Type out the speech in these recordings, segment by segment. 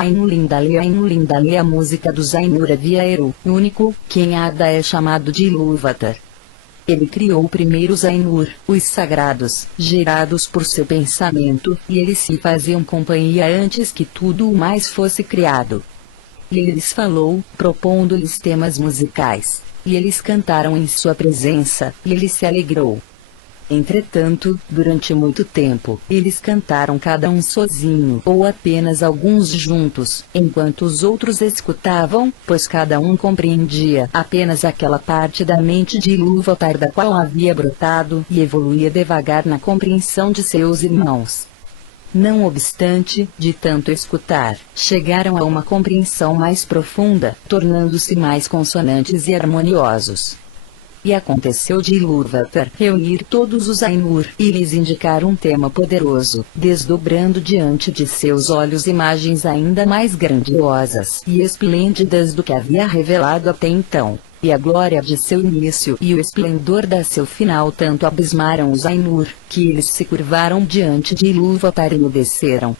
Ainu Lindale, a música do Ainur Avieru, único, quem Ada é chamado de Ilúvatar. Ele criou primeiro os Ainur, os sagrados, gerados por seu pensamento, e eles se faziam companhia antes que tudo o mais fosse criado. E ele lhes falou, propondo-lhes temas musicais, e eles cantaram em sua presença, e ele se alegrou. Entretanto, durante muito tempo, eles cantaram cada um sozinho ou apenas alguns juntos, enquanto os outros escutavam, pois cada um compreendia apenas aquela parte da mente de Ilúvatar da qual havia brotado e evoluía devagar na compreensão de seus irmãos. Não obstante, de tanto escutar, chegaram a uma compreensão mais profunda, tornando-se mais consonantes e harmoniosos. E aconteceu de Ilúvatar reunir todos os Ainur e lhes indicar um tema poderoso, desdobrando diante de seus olhos imagens ainda mais grandiosas e esplêndidas do que havia revelado até então. E a glória de seu início e o esplendor da seu final tanto abismaram os Ainur, que eles se curvaram diante de Ilúvatar e emudeceram.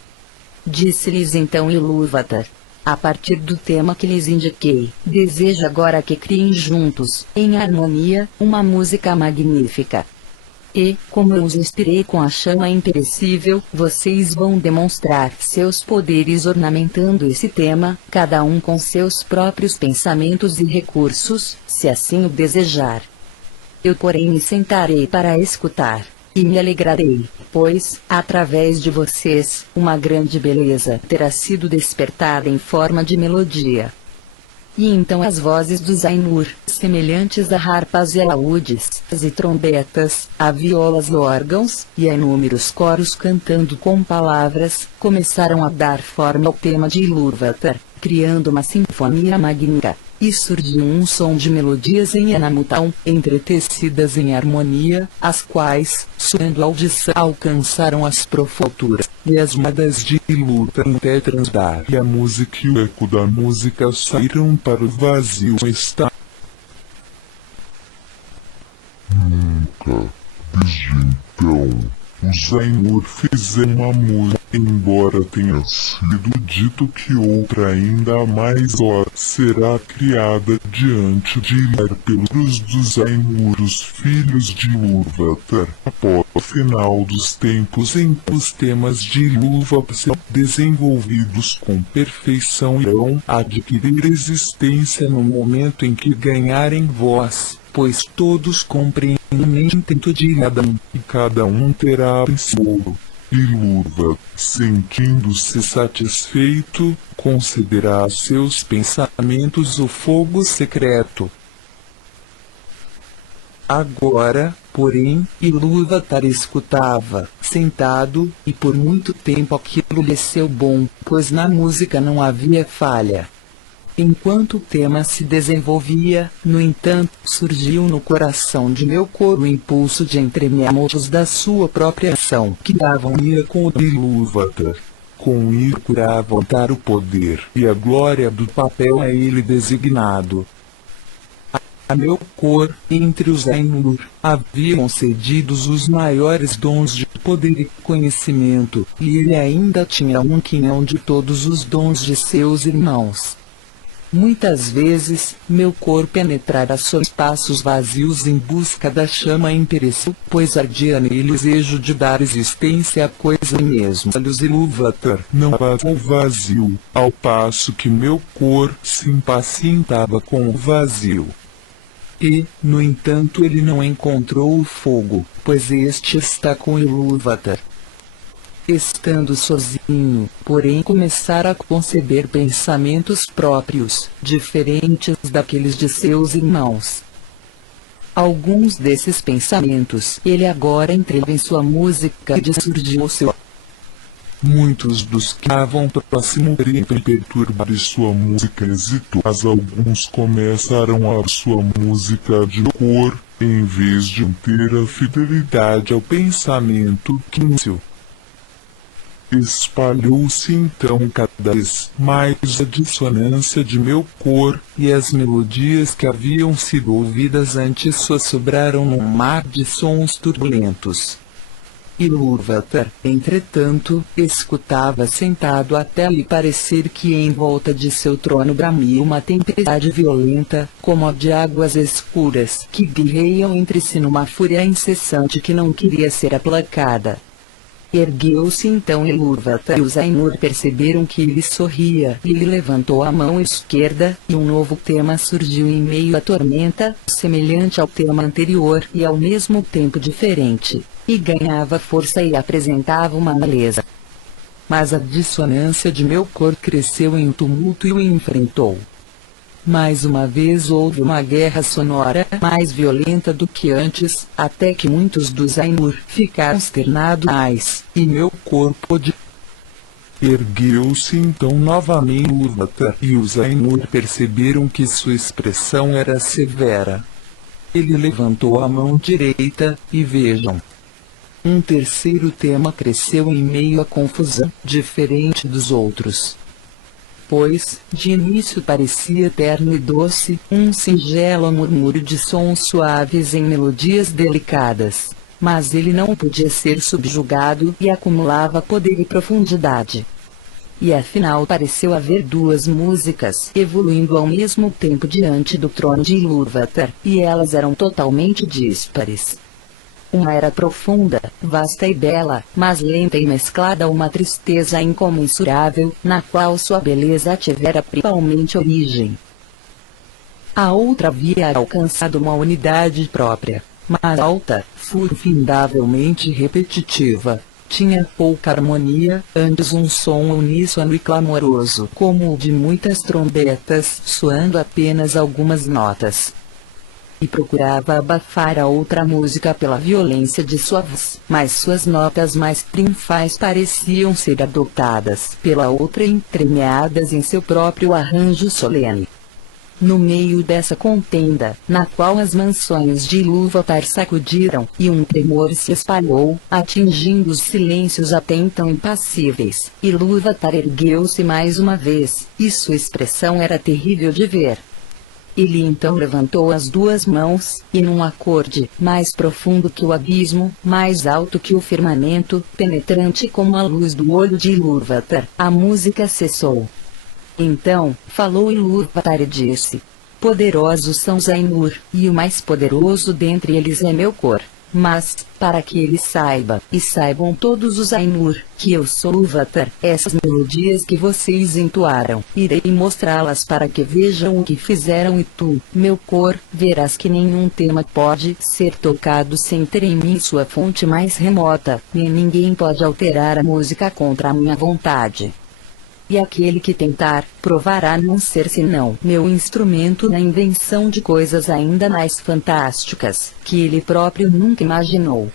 Disse-lhes então Ilúvatar: a partir do tema que lhes indiquei, desejo agora que criem juntos, em harmonia, uma música magnífica. E, como eu os inspirei com a chama imperecível, vocês vão demonstrar seus poderes ornamentando esse tema, cada um com seus próprios pensamentos e recursos, se assim o desejar. Eu, porém, me sentarei para escutar. E me alegrarei, pois, através de vocês, uma grande beleza terá sido despertada em forma de melodia. E então as vozes dos Ainur, semelhantes a harpas e alaúdes, e trombetas, a violas e órgãos, e a inúmeros coros cantando com palavras, começaram a dar forma ao tema de Ilúvatar, criando uma sinfonia magnífica. E surgiu um som de melodias em Anamutal, entretecidas em harmonia, as quais, soando a audição, alcançaram as profundezas, e as modas de Ilúvatar até transdar. E a música e o eco da música saíram para o vazio está. Nunca, desde então, os Ainur fizeram uma música, embora tenha sido dito que outra ainda mais será criada diante de Ilar pelos dos Ainur, os filhos de Ilúvatar, após o final dos tempos em que os temas de Ilúvatar serão desenvolvidos com perfeição e irão adquirir existência no momento em que ganharem voz, pois todos compreendem o intento de cada um terá princípio. Ilúvatar, sentindo-se satisfeito, concederá a seus pensamentos o fogo secreto. Agora, porém, Ilúvatar escutava, sentado, e por muito tempo aquilo lhe pareceu bom, pois na música não havia falha. Enquanto o tema se desenvolvia, no entanto, surgiu no coração de meu coro o impulso de entremeados da sua própria ação, que davam ira com o de Ilúvatar. Com ir procuravam dar o poder e a glória do papel a ele designado. A meu cor, entre os Ainur, havia concedidos os maiores dons de poder e conhecimento, e ele ainda tinha um quinhão de todos os dons de seus irmãos. Muitas vezes, meu corpo penetrara seus espaços vazios em busca da chama imperecível, pois ardia nele o desejo de dar existência à coisa mesmo. Olhos Ilúvatar não o vazio, ao passo que meu corpo se impacientava com o vazio. E, no entanto, ele não encontrou o fogo, pois este está com Ilúvatar. Estando sozinho, porém começara a conceber pensamentos próprios, diferentes daqueles de seus irmãos. Alguns desses pensamentos ele agora entregava em sua música e surgiu o seu. Muitos dos que estavam próximo queriam perturbar sua música hesitou, mas alguns começaram a sua música de cor, em vez de manter a fidelidade ao pensamento que iniciou. Espalhou-se então cada vez mais a dissonância de meu cor, e as melodias que haviam sido ouvidas antes só sobraram num mar de sons turbulentos. Ilúvatar, entretanto, escutava sentado até lhe parecer que em volta de seu trono bramia uma tempestade violenta, como a de águas escuras que guerreiam entre si numa fúria incessante que não queria ser aplacada. Ergueu-se então Ilúvatar e os Ainur perceberam que ele sorria e lhe levantou a mão esquerda, e um novo tema surgiu em meio à tormenta, semelhante ao tema anterior e ao mesmo tempo diferente, e ganhava força e apresentava uma beleza. Mas a dissonância de meu cor cresceu em tumulto e o enfrentou. Mais uma vez houve uma guerra sonora mais violenta do que antes, até que muitos dos Ainur ficaram consternados, e meu corpo de... Ergueu-se então novamente Ilúvatar, e os Ainur perceberam que sua expressão era severa. Ele levantou a mão direita, e vejam. Um terceiro tema cresceu em meio à confusão, diferente dos outros. Pois, de início parecia terno e doce, um singelo murmúrio de sons suaves em melodias delicadas. Mas ele não podia ser subjugado e acumulava poder e profundidade. E afinal pareceu haver duas músicas evoluindo ao mesmo tempo diante do trono de Ilúvatar, e elas eram totalmente díspares. Uma era profunda, vasta e bela, mas lenta e mesclada a uma tristeza incomensurável, na qual sua beleza tivera principalmente origem. A outra havia alcançado uma unidade própria, mas alta, findavelmente repetitiva. Tinha pouca harmonia, antes um som uníssono e clamoroso, como o de muitas trombetas, soando apenas algumas notas. E procurava abafar a outra música pela violência de sua voz, mas suas notas mais triunfais pareciam ser adoptadas pela outra entremeadas em seu próprio arranjo solene. No meio dessa contenda, na qual as mansões de Ilúvatar sacudiram, e um tremor se espalhou, atingindo os silêncios até então impassíveis, Ilúvatar ergueu-se mais uma vez, e sua expressão era terrível de ver. Ele então levantou as duas mãos, e num acorde, mais profundo que o abismo, mais alto que o firmamento, penetrante como a luz do olho de Ilúvatar, a música cessou. Então, falou Ilúvatar e disse: Poderosos são os Ainur, e o mais poderoso dentre eles é meu cor. Mas, para que ele saiba, e saibam todos os Ainur, que eu sou Ilúvatar, essas melodias que vocês entoaram, irei mostrá-las para que vejam o que fizeram, e tu, meu cor, verás que nenhum tema pode ser tocado sem ter em mim sua fonte mais remota, e ninguém pode alterar a música contra a minha vontade. E aquele que tentar, provará não ser senão meu instrumento na invenção de coisas ainda mais fantásticas, que ele próprio nunca imaginou.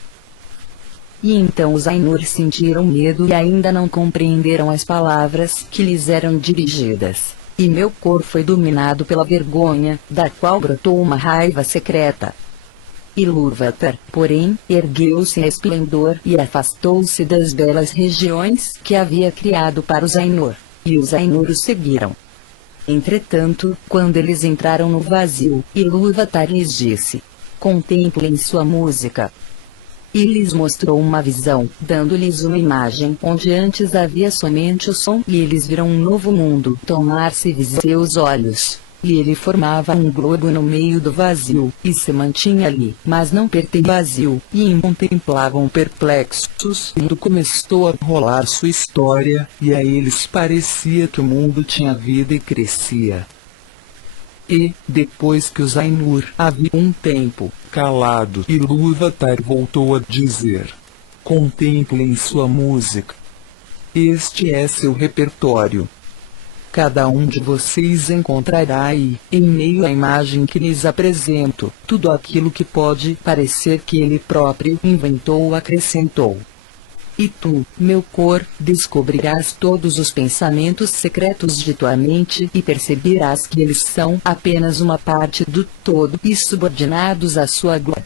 E então os Ainur sentiram medo e ainda não compreenderam as palavras que lhes eram dirigidas. E meu cor foi dominado pela vergonha, da qual brotou uma raiva secreta. Ilúvatar, porém, ergueu-se em esplendor e afastou-se das belas regiões que havia criado para os Ainur. E os Ainur o seguiram. Entretanto, quando eles entraram no vazio, Ilúvatar lhes disse: Contemplem sua música. E lhes mostrou uma visão, dando-lhes uma imagem onde antes havia somente o som, e eles viram um novo mundo tornar-se visível aos seus olhos. E ele formava um globo no meio do vazio, e se mantinha ali, mas não pertencia ao vazio, e contemplavam perplexos. O mundo começou a rolar sua história, e a eles parecia que o mundo tinha vida e crescia. E, depois que os Ainur haviam um tempo calado, Ilúvatar voltou a dizer: Contemplem sua música. Este é seu repertório. Cada um de vocês encontrará aí, em meio à imagem que lhes apresento, tudo aquilo que pode parecer que ele próprio inventou ou acrescentou. E tu, meu cor, descobrirás todos os pensamentos secretos de tua mente e perceberás que eles são apenas uma parte do todo e subordinados à sua glória.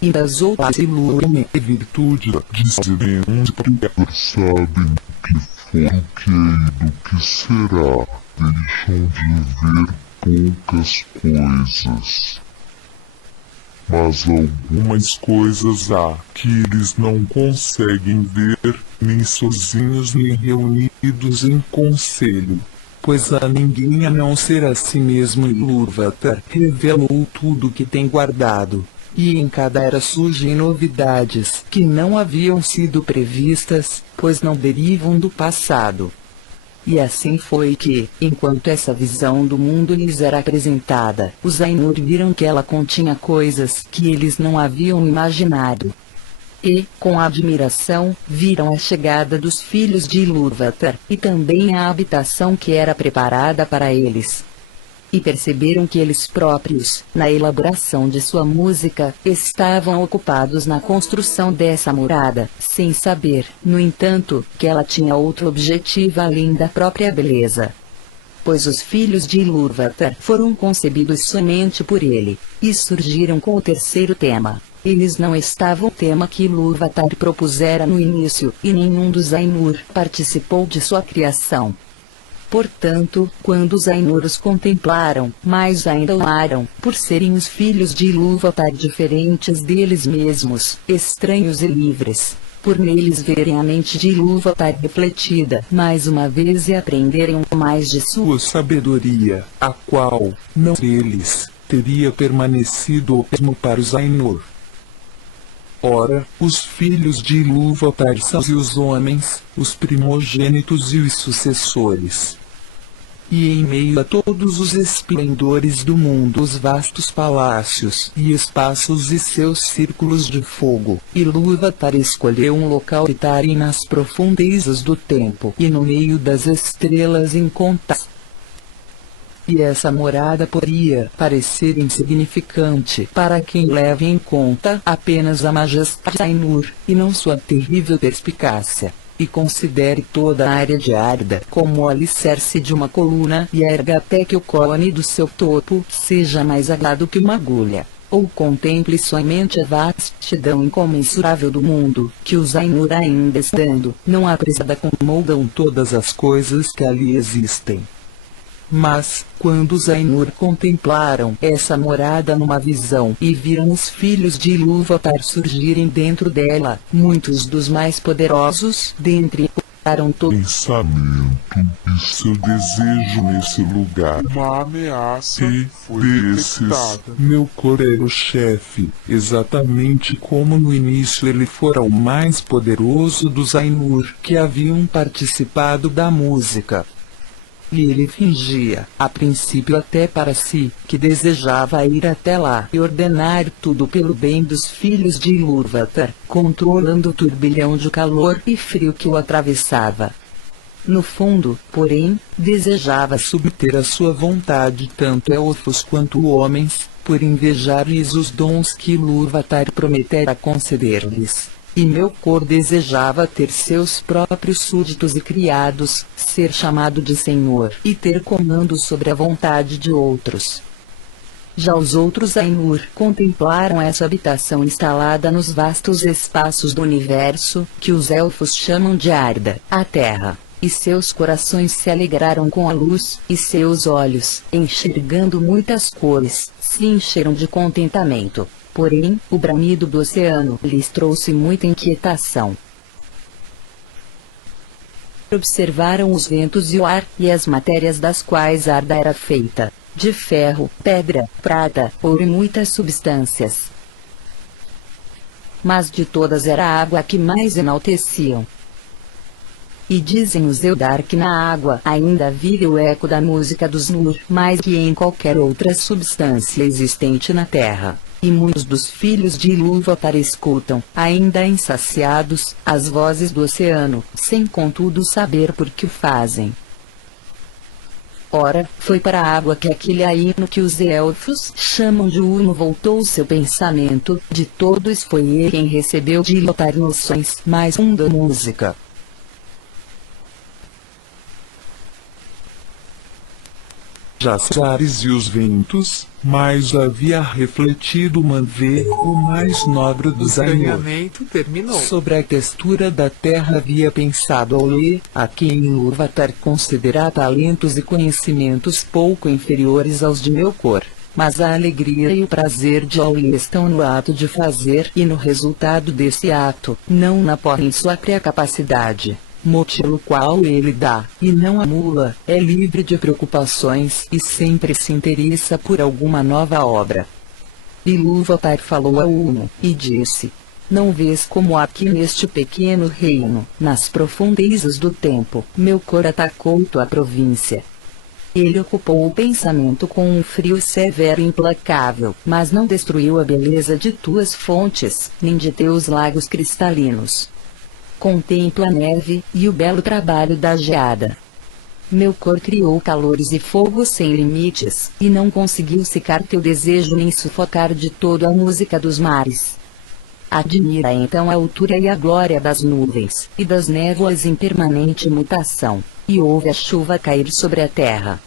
E das outras ilume Em virtude da diferença, sabem que for o que é e do que será, deixam de ver poucas coisas. Mas algumas coisas há que eles não conseguem ver, nem sozinhos nem reunidos em conselho. Pois a ninguém a não ser a si mesmo Ilúvatar revelou tudo que tem guardado. E em cada era surgem novidades que não haviam sido previstas, pois não derivam do passado. E assim foi que, enquanto essa visão do mundo lhes era apresentada, os Ainur viram que ela continha coisas que eles não haviam imaginado. E, com admiração, viram a chegada dos filhos de Ilúvatar, e também a habitação que era preparada para eles. E perceberam que eles próprios, na elaboração de sua música, estavam ocupados na construção dessa morada, sem saber, no entanto, que ela tinha outro objetivo além da própria beleza. Pois os filhos de Ilúvatar foram concebidos somente por ele, e surgiram com o terceiro tema. Eles não estavam no tema que Ilúvatar propusera no início, e nenhum dos Ainur participou de sua criação. Portanto, quando os Ainur os contemplaram, mais ainda o amaram, por serem os filhos de Ilúvatar diferentes deles mesmos, estranhos e livres, por neles verem a mente de Ilúvatar refletida mais uma vez e aprenderem mais de sua sabedoria, a qual, não deles, teria permanecido o mesmo para os Ainur. Ora, os filhos de Ilúvatar são os homens, os primogênitos e os sucessores. E em meio a todos os esplendores do mundo, os vastos palácios e espaços e seus círculos de fogo, Ilúvatar escolheu um local habitarem nas profundezas do tempo e no meio das estrelas incontáveis. E essa morada poderia parecer insignificante para quem leve em conta apenas a majestade de Ainur, e não sua terrível perspicácia, e considere toda a área de Arda como o alicerce de uma coluna e erga até que o cone do seu topo seja mais agudo que uma agulha, ou contemple somente a vastidão incomensurável do mundo, que os Ainur ainda estando, não apressada moldam todas as coisas que ali existem. Mas, quando os Ainur contemplaram essa morada numa visão e viram os filhos de Ilúvatar surgirem dentro dela, muitos dos mais poderosos dentre eram todo pensamento e seu desejo nesse lugar. Uma ameaça E foi desses, detectada. meu cor era o chefe, exatamente como no início ele fora o mais poderoso dos Ainur que haviam participado da música. E ele fingia, a princípio até para si, que desejava ir até lá e ordenar tudo pelo bem dos filhos de Ilúvatar, controlando o turbilhão de calor e frio que o atravessava. No fundo, porém, desejava submeter à sua vontade tanto elfos quanto homens, por invejar-lhes os dons que Ilúvatar prometera conceder-lhes. E Melkor desejava ter seus próprios súditos e criados, ser chamado de Senhor e ter comando sobre a vontade de outros. Já os outros Ainur contemplaram essa habitação instalada nos vastos espaços do universo, que os elfos chamam de Arda, a Terra, e seus corações se alegraram com a luz, e seus olhos, enxergando muitas cores, se encheram de contentamento. Porém, o bramido do oceano lhes trouxe muita inquietação. Observaram os ventos e o ar, e as matérias das quais Arda era feita, de ferro, pedra, prata, ouro e muitas substâncias. Mas de todas era a água a que mais enalteciam. E dizem os Eldar que na água ainda vive o eco da música dos Nur, mais que em qualquer outra substância existente na terra. E muitos dos filhos de Ilúvatar escutam, ainda insaciados, as vozes do oceano, sem contudo saber por que o fazem. Ora, foi para a água que aquele Aino que os elfos chamam de Urno voltou o seu pensamento, de todos foi ele quem recebeu de Ilúvatar noções mais da música. Já os ares e os ventos, mais havia refletido Manvê, o mais nobre O dos Ainur. estranhamento terminou. Sobre a textura da terra havia pensado Olê, a quem Ilúvatar concederá talentos e conhecimentos pouco inferiores aos de Melkor. mas a alegria e o prazer de Auli estão no ato de fazer e no resultado desse ato, não na porra em sua capacidade. Motivo pelo qual ele dá, e não a mula, é livre de preocupações e sempre se interessa por alguma nova obra. Ilúvatar falou a Ulmo, e disse: não vês como aqui neste pequeno reino, nas profundezas do tempo, meu cor atacou tua província. Ele ocupou o pensamento com um frio severo e implacável, mas não destruiu a beleza de tuas fontes, nem de teus lagos cristalinos. Contempla a neve e o belo trabalho da geada. Meu cor criou calores e fogo sem limites, e não conseguiu secar teu desejo nem sufocar de todo a música dos mares. Admira então a altura e a glória das nuvens, e das névoas em permanente mutação, e ouve a chuva cair sobre a terra.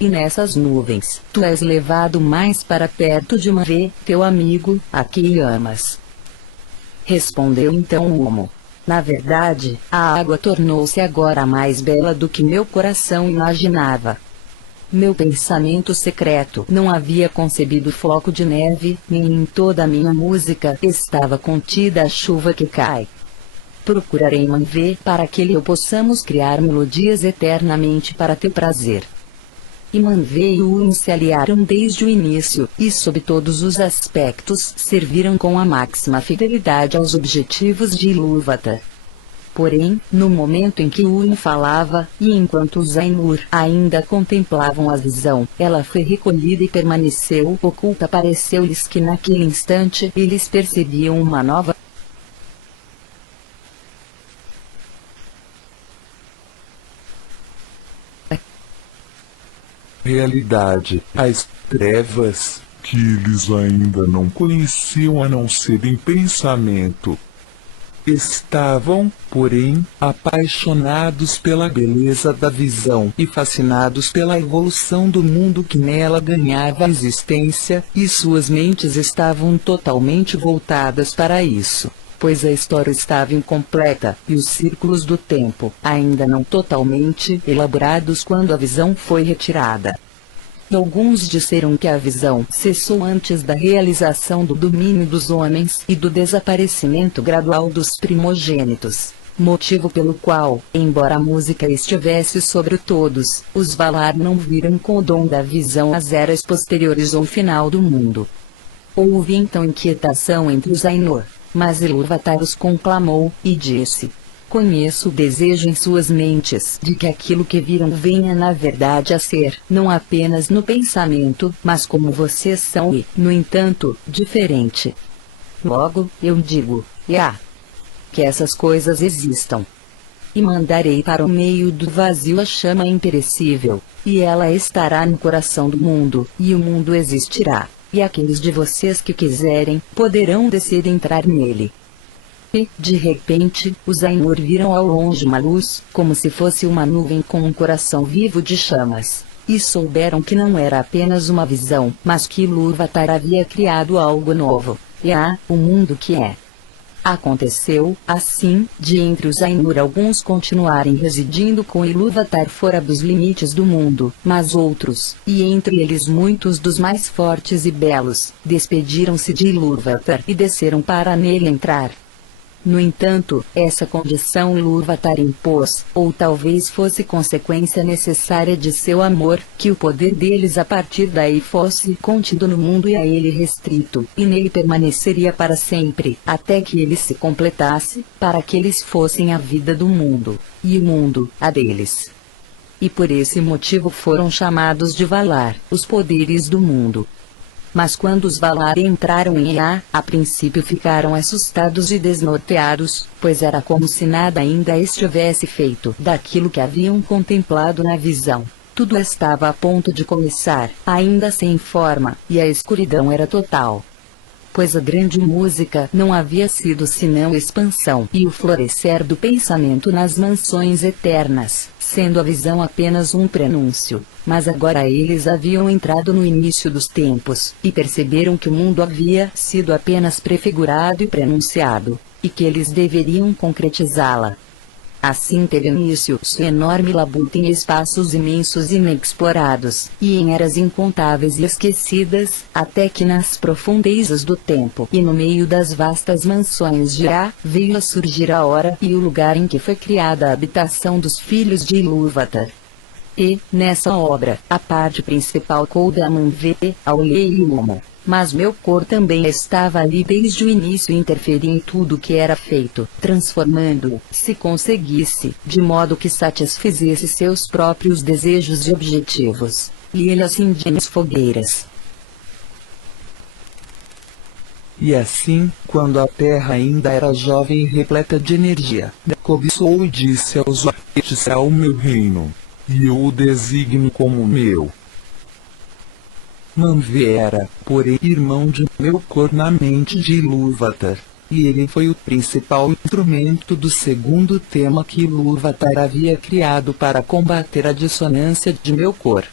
E nessas nuvens, tu és levado mais para perto de Manvê, teu amigo, a quem amas. Respondeu então o Homo. Na verdade, a água tornou-se agora mais bela do que meu coração imaginava. Meu pensamento secreto não havia concebido floco de neve, nem em toda a minha música estava contida a chuva que cai. Procurarei Manvê para que lhe possamos criar melodias eternamente para teu prazer. E Manvê e Ulmo se aliaram desde o início, e sob todos os aspectos serviram com a máxima fidelidade aos objetivos de Ilúvatar. Porém, no momento em que Ulmo falava, e enquanto os Ainur ainda contemplavam a visão, ela foi recolhida e permaneceu oculta. Pareceu-lhes que naquele instante eles percebiam uma nova realidade, as trevas, que eles ainda não conheciam a não ser em pensamento. Estavam, porém, apaixonados pela beleza da visão e fascinados pela evolução do mundo que nela ganhava existência, e suas mentes estavam totalmente voltadas para isso, pois a história estava incompleta, e os círculos do tempo ainda não totalmente elaborados quando a visão foi retirada. Alguns disseram que a visão cessou antes da realização do domínio dos homens e do desaparecimento gradual dos primogênitos, motivo pelo qual, embora a música estivesse sobre todos, os Valar não viram com o dom da visão as eras posteriores ao final do mundo. Houve então inquietação entre os Ainur, mas Ilúvatar os conclamou, e disse: conheço o desejo em suas mentes de que aquilo que viram venha na verdade a ser, não apenas no pensamento, mas como vocês são e, no entanto, diferente. Logo, eu digo, que essas coisas existam. E mandarei para o meio do vazio a chama imperecível, e ela estará no coração do mundo, e o mundo existirá, e aqueles de vocês que quiserem, poderão descer e entrar nele. E, de repente, os Ainur viram ao longe uma luz, como se fosse uma nuvem com um coração vivo de chamas, e souberam que não era apenas uma visão, mas que Ilúvatar havia criado algo novo, o mundo que é. Aconteceu, assim, de entre os Ainur alguns continuarem residindo com Ilúvatar fora dos limites do mundo, mas outros, e entre eles muitos dos mais fortes e belos, despediram-se de Ilúvatar e desceram para nele entrar. No entanto, essa condição Ilúvatar impôs, ou talvez fosse consequência necessária de seu amor, que o poder deles a partir daí fosse contido no mundo e a ele restrito, e nele permaneceria para sempre, até que ele se completasse, para que eles fossem a vida do mundo, e o mundo, a deles. E por esse motivo foram chamados de Valar, os poderes do mundo. Mas quando os Valar entraram em Ea, a princípio ficaram assustados e desnorteados, pois era como se nada ainda estivesse feito daquilo que haviam contemplado na visão. Tudo estava a ponto de começar, ainda sem forma, e a escuridão era total. Pois a grande música não havia sido senão expansão e o florescer do pensamento nas mansões eternas, sendo a visão apenas um prenúncio. Mas agora eles haviam entrado no início dos tempos, e perceberam que o mundo havia sido apenas prefigurado e prenunciado, e que eles deveriam concretizá-la. Assim teve início sua enorme labuta em espaços imensos e inexplorados, e em eras incontáveis e esquecidas, até que nas profundezas do tempo e no meio das vastas mansões de Ra, veio a surgir a hora e o lugar em que foi criada a habitação dos filhos de Ilúvatar. E, nessa obra, a parte principal coube a Manwë, Aulë e Ulmo. Mas Melkor também estava ali desde o início e interferia em tudo que era feito, transformando-o, se conseguisse, de modo que satisfizesse seus próprios desejos e objetivos. E ele acendia as fogueiras. E assim, quando a terra ainda era jovem e repleta de energia, cobiçou e disse aos homens: este será o meu reino, e eu o designo como meu. Manwë era, porém, irmão de Melkor na mente de Ilúvatar, e ele foi o principal instrumento do segundo tema que Ilúvatar havia criado para combater a dissonância de Melkor.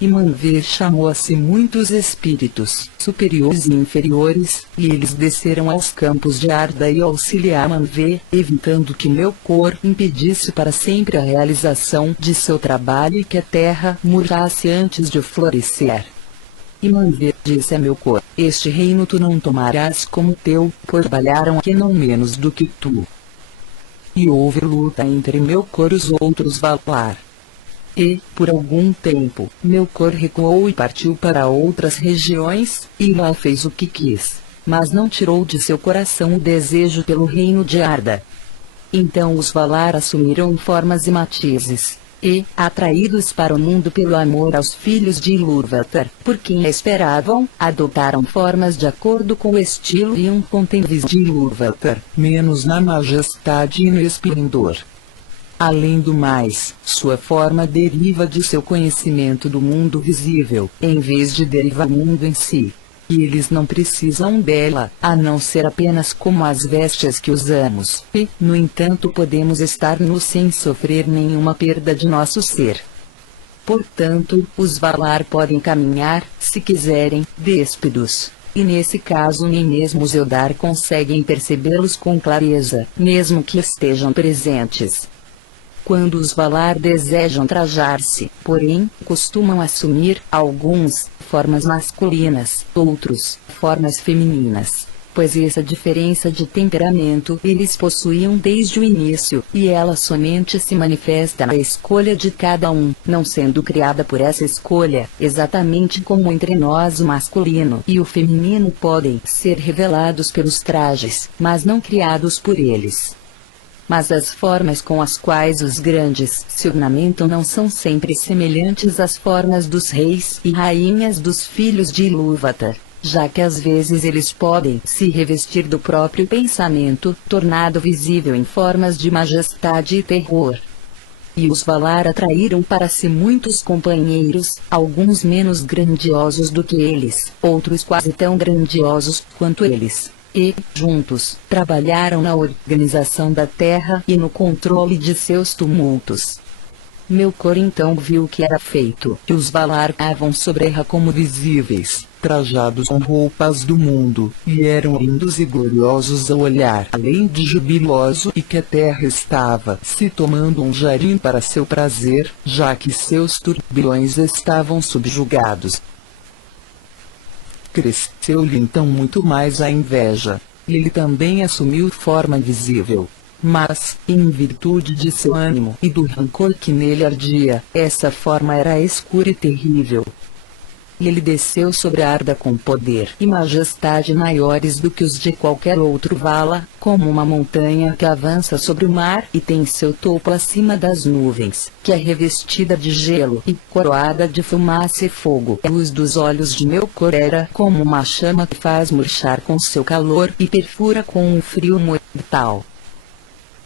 E Manwë chamou a si muitos espíritos, superiores e inferiores, e eles desceram aos campos de Arda e auxiliar Manwë, evitando que Melkor impedisse para sempre a realização de seu trabalho e que a terra murchasse antes de florescer. E Manwë disse a Melkor: este reino tu não tomarás como teu, pois trabalharam aqui não menos do que tu. E houve luta entre Melkor e os outros Valar. E, por algum tempo, Melkor recuou e partiu para outras regiões, e lá fez o que quis, mas não tirou de seu coração o desejo pelo reino de Arda. Então os Valar assumiram formas e matizes, e, atraídos para o mundo pelo amor aos filhos de Ilúvatar, por quem esperavam, adotaram formas de acordo com o estilo e incontestáveis de Ilúvatar, menos na majestade e no esplendor. Além do mais, sua forma deriva de seu conhecimento do mundo visível, em vez de derivar do mundo em si. E eles não precisam dela, a não ser apenas como as vestes que usamos. E, no entanto, podemos estar nus sem sofrer nenhuma perda de nosso ser. Portanto, os Valar podem caminhar, se quiserem, déspidos. E nesse caso nem mesmo os Eldar conseguem percebê-los com clareza, mesmo que estejam presentes. Quando os Valar desejam trajar-se, porém, costumam assumir, alguns, formas masculinas, outros, formas femininas, pois essa diferença de temperamento eles possuíam desde o início, e ela somente se manifesta na escolha de cada um, não sendo criada por essa escolha, exatamente como entre nós o masculino e o feminino podem ser revelados pelos trajes, mas não criados por eles. Mas as formas com as quais os grandes se ornamentam não são sempre semelhantes às formas dos reis e rainhas dos filhos de Ilúvatar, já que às vezes eles podem se revestir do próprio pensamento, tornado visível em formas de majestade e terror. E os Valar atraíram para si muitos companheiros, alguns menos grandiosos do que eles, outros quase tão grandiosos quanto eles. E, juntos, trabalharam na organização da terra e no controle de seus tumultos. Melkor então viu o que era feito, que os Valar cavam sobre a terra como visíveis, trajados com roupas do mundo, e eram lindos e gloriosos ao olhar, além de jubiloso, e que a terra estava se tomando um jardim para seu prazer, já que seus turbilhões estavam subjugados. Cresceu-lhe então muito mais a inveja, e ele também assumiu forma visível. Mas, em virtude de seu ânimo e do rancor que nele ardia, essa forma era escura e terrível. E ele desceu sobre Arda com poder e majestade maiores do que os de qualquer outro Vala, como uma montanha que avança sobre o mar e tem seu topo acima das nuvens, que é revestida de gelo e coroada de fumaça e fogo. A luz dos olhos de Melkor era como uma chama que faz murchar com seu calor e perfura com um frio mortal.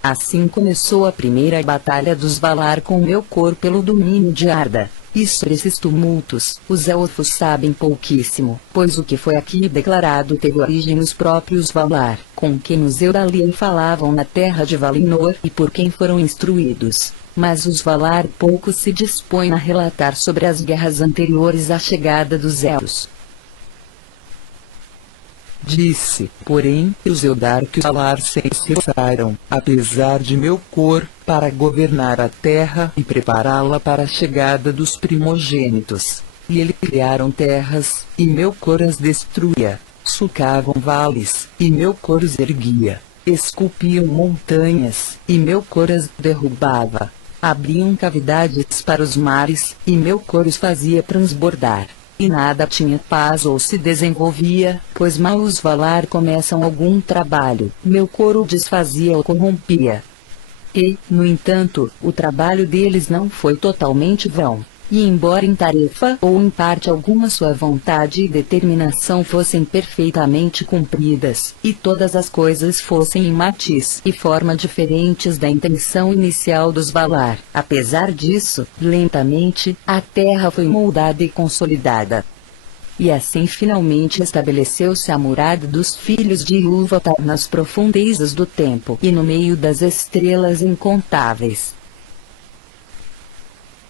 Assim começou a primeira batalha dos Valar com Melkor pelo domínio de Arda. E sobre esses tumultos, os elfos sabem pouquíssimo, pois o que foi aqui declarado teve origem nos próprios Valar, com quem os Eldalion falavam na terra de Valinor e por quem foram instruídos. Mas os Valar pouco se dispõem a relatar sobre as guerras anteriores à chegada dos Elfos. Disse, porém, os Eldar que os Valar se esforçaram, apesar de Melkor, para governar a terra e prepará-la para a chegada dos primogênitos. E eles criaram terras, e Melkor as destruía. Sulcavam vales, e Melkor os erguia. Esculpiam montanhas, e Melkor as derrubava. Abriam cavidades para os mares, e Melkor os fazia transbordar. E nada tinha paz ou se desenvolvia, pois mal os Valar começam algum trabalho, Melkor o desfazia ou corrompia. E, no entanto, o trabalho deles não foi totalmente vão. E embora em tarefa ou em parte alguma sua vontade e determinação fossem perfeitamente cumpridas, e todas as coisas fossem em matiz e forma diferentes da intenção inicial dos Valar, apesar disso, lentamente, a terra foi moldada e consolidada. E assim finalmente estabeleceu-se a morada dos filhos de Ilúvatar nas profundezas do tempo e no meio das estrelas incontáveis.